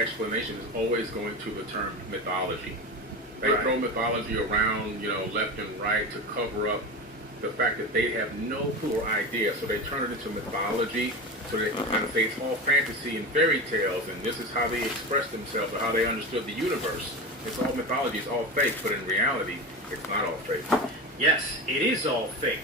explanation is always going to the term mythology. They Right. throw mythology around, left and right to cover up the fact that they have no clue or idea. So they turn it into mythology, so they can kind of say it's all fantasy and fairy tales, and this is how they express themselves or how they understood the universe. It's all mythology, it's all fake, but in reality, it's not all fake. Yes, it is all fake.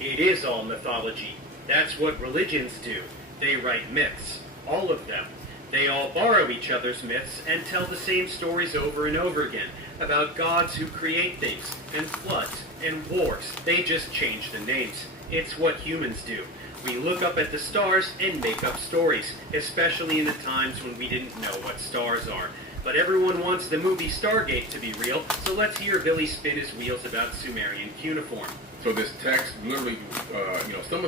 It is all mythology. That's what religions do. They write myths. All of them. They all borrow each other's myths and tell the same stories over and over again about gods who create things, and floods, and wars. They just change the names. It's what humans do. We look up at the stars and make up stories, especially in the times when we didn't know what stars are. But everyone wants the movie Stargate to be real, so let's hear Billy spin his wheels about Sumerian cuneiform. So this text literally, some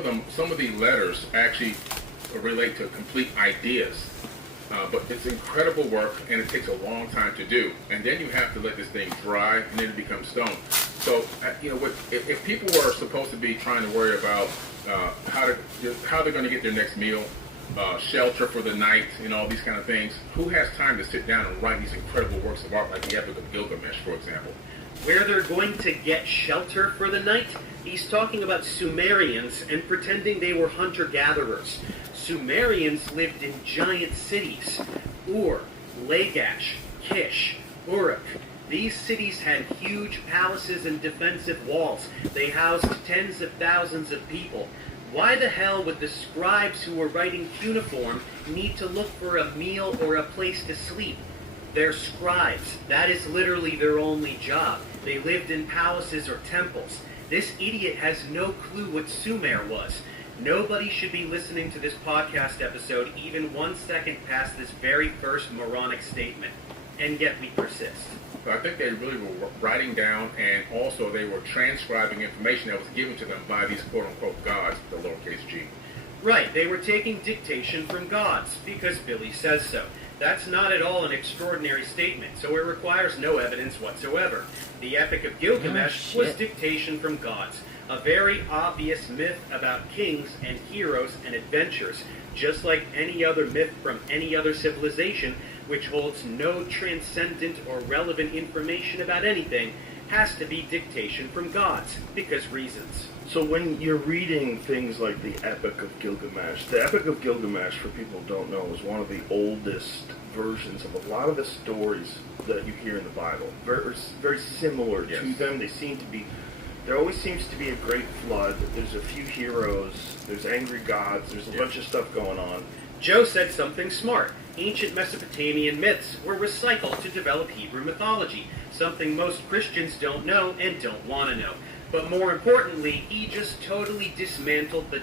of the letters actually relate to complete ideas. But it's incredible work, and it takes a long time to do. And then you have to let this thing dry, and then it becomes stone. So, if people were supposed to be trying to worry about how they're going to get their next meal, shelter for the night, and all these kind of things, who has time to sit down and write these incredible works of art like the Epic of Gilgamesh, for example? Where they're going to get shelter for the night? He's talking about Sumerians and pretending they were hunter-gatherers. Sumerians lived in giant cities. Ur, Lagash, Kish, Uruk. These cities had huge palaces and defensive walls. They housed tens of thousands of people. Why the hell would the scribes who were writing cuneiform need to look for a meal or a place to sleep? They're scribes. That is literally their only job. They lived in palaces or temples. This idiot has no clue what Sumer was. Nobody should be listening to this podcast episode even 1 second past this very first moronic statement. And yet we persist. So I think they really were writing down, and also they were transcribing information that was given to them by these quote-unquote gods, the lowercase g. Right, they were taking dictation from gods, because Billy says so. That's not at all an extraordinary statement, so it requires no evidence whatsoever. The Epic of Gilgamesh was dictation from gods, a very obvious myth about kings and heroes and adventures, just like any other myth from any other civilization, which holds no transcendent or relevant information about anything, has to be dictation from gods, because reasons. So when you're reading things like the Epic of Gilgamesh, the Epic of Gilgamesh, for people who don't know, is one of the oldest versions of a lot of the stories that you hear in the Bible. Very, very similar to them. They seem to be. There always seems to be a great flood. There's a few heroes. There's angry gods. There's a bunch of stuff going on. Joe said something smart. Ancient Mesopotamian myths were recycled to develop Hebrew mythology, something most Christians don't know and don't want to know. But more importantly, he just totally dismantled the